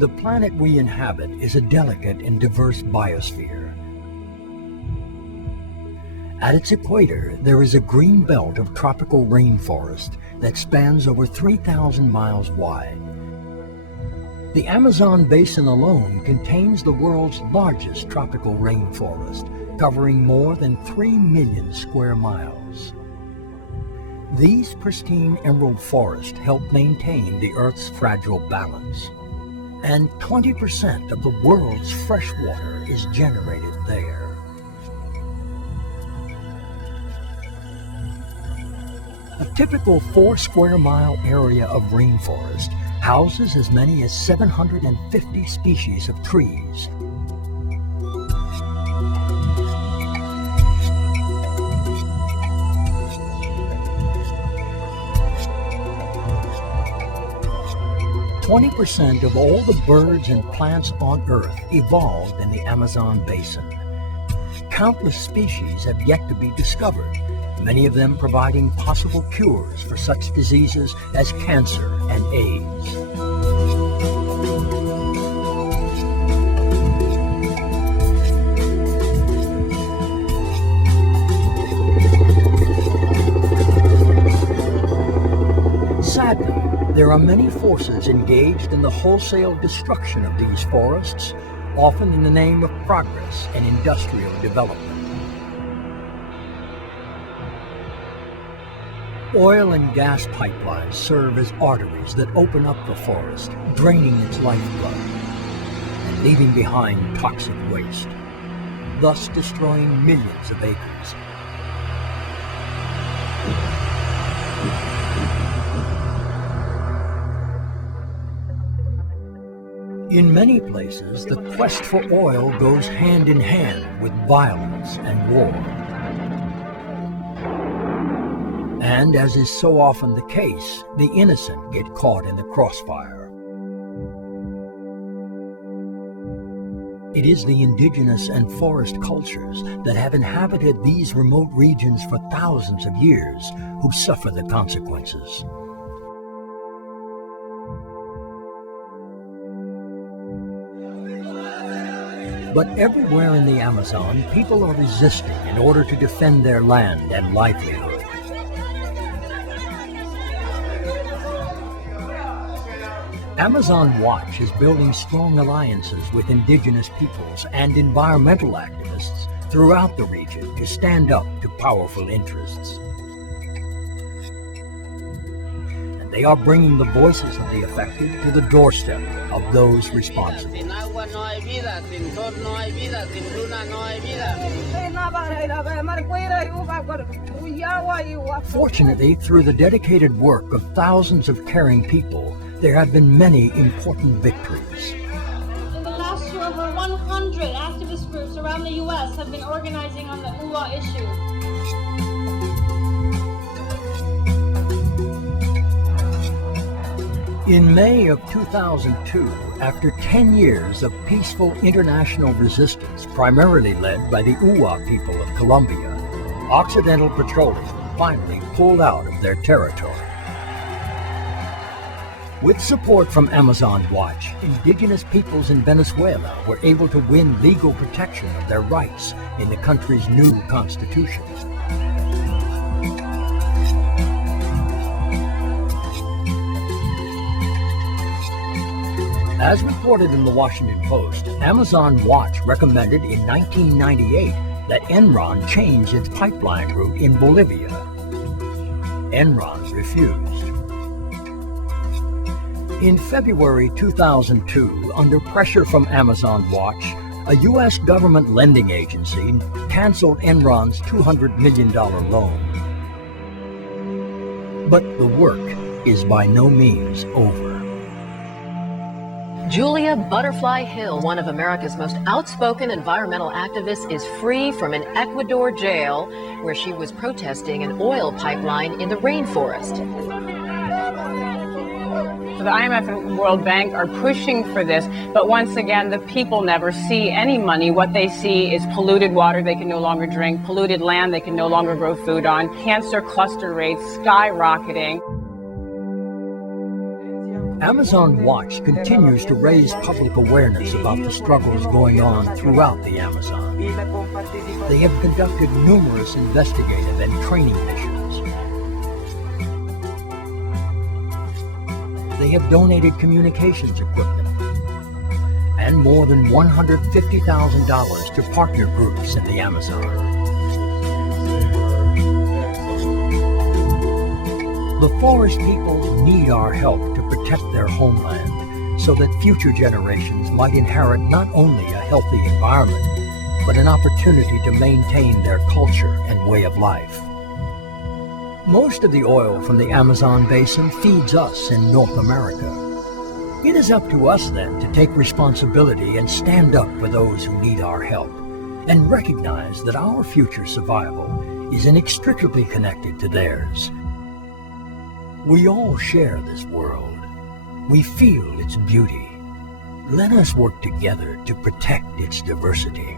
The planet we inhabit is a delicate and diverse biosphere. At its equator, there is a green belt of tropical rainforest that spans over 3,000 miles wide. The Amazon basin alone contains the world's largest tropical rainforest, covering more than 3 million square miles. These pristine emerald forests help maintain the Earth's fragile balance, and 20% of the world's fresh water is generated there. A typical 4 square mile area of rainforest houses as many as 750 species of trees. "20% of all the birds and plants on Earth evolved in the Amazon basin. Countless species have yet to be discovered, many of them providing possible cures for such diseases as cancer and AIDS. Sadly, there are many forces engaged in the wholesale destruction of these forests, often in the name of progress and industrial development. Oil and gas pipelines serve as arteries that open up the forest, draining its lifeblood and leaving behind toxic waste, thus destroying millions of acres. In many places, the quest for oil goes hand in hand with violence and war. And as is so often the case, the innocent get caught in the crossfire. It is the indigenous and forest cultures that have inhabited these remote regions for thousands of years who suffer the consequences. But everywhere in the Amazon, people are resisting in order to defend their land and livelihood. Amazon Watch is building strong alliances with indigenous peoples and environmental activists throughout the region to stand up to powerful interests. And they are bringing the voices of the affected to the doorstep of those responsible. Fortunately, through the dedicated work of thousands of caring people, there have been many important victories. In the last year, over 100 activist groups around the U.S. have been organizing on the UWA issue. In May of 2002, after 10 years of peaceful international resistance, primarily led by the UWA people of Colombia, Occidental Petroleum finally pulled out of their territory. With support from Amazon Watch, indigenous peoples in Venezuela were able to win legal protection of their rights in the country's new constitution. As reported in the Washington Post, Amazon Watch recommended in 1998 that Enron change its pipeline route in Bolivia. Enron refused. In February 2002, under pressure from Amazon Watch, a U.S. government lending agency canceled Enron's $200 million loan. But the work is by no means over. Julia Butterfly Hill, one of America's most outspoken environmental activists, is free from an Ecuador jail where she was protesting an oil pipeline in the rainforest. So the IMF and World Bank are pushing for this, but once again, the people never see any money. What they see is polluted water they can no longer drink, polluted land they can no longer grow food on, cancer cluster rates skyrocketing. Amazon Watch continues to raise public awareness about the struggles going on throughout the Amazon. They have conducted numerous investigative and training missions. They have donated communications equipment and more than $150,000 to partner groups in the Amazon. The forest people need our help to protect their homeland so that future generations might inherit not only a healthy environment, but an opportunity to maintain their culture and way of life. Most of the oil from the Amazon basin feeds us in North America. It is up to us then to take responsibility and stand up for those who need our help, and recognize that our future survival is inextricably connected to theirs. We all share this world. We feel its beauty. Let us work together to protect its diversity.